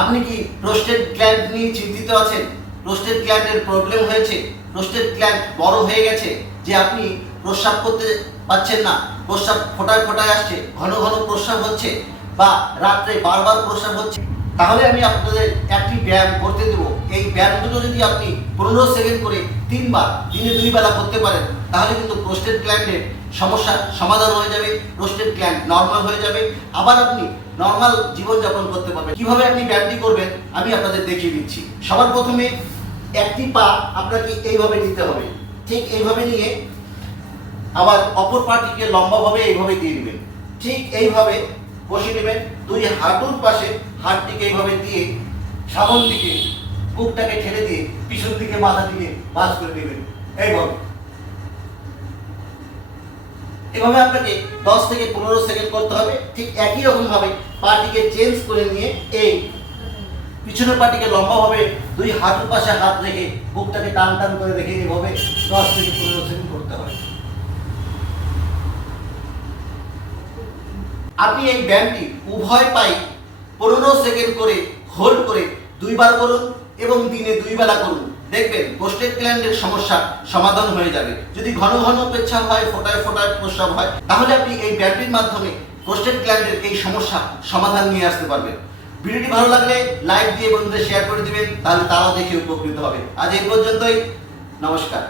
আপনি কি prostate gland নিয়ে চিন্তিত আছেন? প্রোস্টেট গ্ল্যান্ডের প্রবলেম হয়েছে প্রোস্টেট গ্ল্যান্ড বড় হয়ে গেছে, যে আপনি প্রস্রাব করতে পারছেন না, প্রস্রাব ফোটায় ফোটায় আসছে, ঘন ঘন প্রস্রাব হচ্ছে, বা রাত্রে বারবার প্রস্রাব হচ্ছে। তাহলে আমি আপনাদের একটি ব্যায়াম করতে দেবো। এই ব্যায়ামগুলো যদি আপনি পনেরো সেকেন্ড করে তিনবার, দিনে দুই বেলা করতে পারেন, তাহলে কিন্তু প্রোস্টেট গ্ল্যান্ডের সমস্যার সমাধান হয়ে যাবে প্রোস্টেট গ্ল্যান্ড নর্মাল হয়ে যাবে। আবার আপনি নর্মাল জীবনযাপন করতে পারবেন। কীভাবে আপনি ব্যায়ামটি করবেন, আমি আপনাদের দেখিয়ে দিচ্ছি। সবার প্রথমে একটি পা আপনাকে এইভাবে নিতে হবে। ঠিক এইভাবে নিয়ে আবার অপর পাটিকে লম্বাভাবে এইভাবে দিয়ে দিবেন। ঠিক এইভাবে বসে নেবেন। দুই হাঁটুর পাশে হাতটিকে এইভাবে দিয়ে সামন দিকে বুকটাকে ঠেলে দিয়ে পিছন দিকে মাথা দিকে বাস করে নেবেন। এইভাবে। এভাবে আপনাকে দশ থেকে পনেরো সেকেন্ড করতে হবে। ঠিক একই রকম ভাবে পাটিকে চেঞ্জ করে নিয়ে এই পিছনের পাটিকে লম্বাভাবে দুই হাঁটুর পাশে হাত রেখে বুকটাকে টান টান করে রেখে এভাবে দশ থেকে পনেরো সেকেন্ড করতে হবে। আপনি এই ব্যায়ামটি উভয় পাই পনেরো সেকেন্ড করে হোল্ড করে দুইবার করুন এবং দিনে দুই বেলা করুন। দেখবেন প্রোস্টেট গ্ল্যান্ডের সমস্যা সমাধান হয়ে যাবে। যদি ঘন ঘন পেচ্ছাপ হয়, ফোটায় ফোটায় প্রস্রাব হয়, তাহলে আপনি এই ব্যায়ামটির মাধ্যমে প্রোস্টেট গ্ল্যান্ডের এই সমস্যা সমাধান নিয়ে আসতে পারবেন। ভিডিওটি ভালো লাগলে লাইক দিয়ে বন্ধুদের শেয়ার করে দিবেন, তাহলে তারাও দেখে উপকৃত হবে। আজ এই পর্যন্তই। নমস্কার।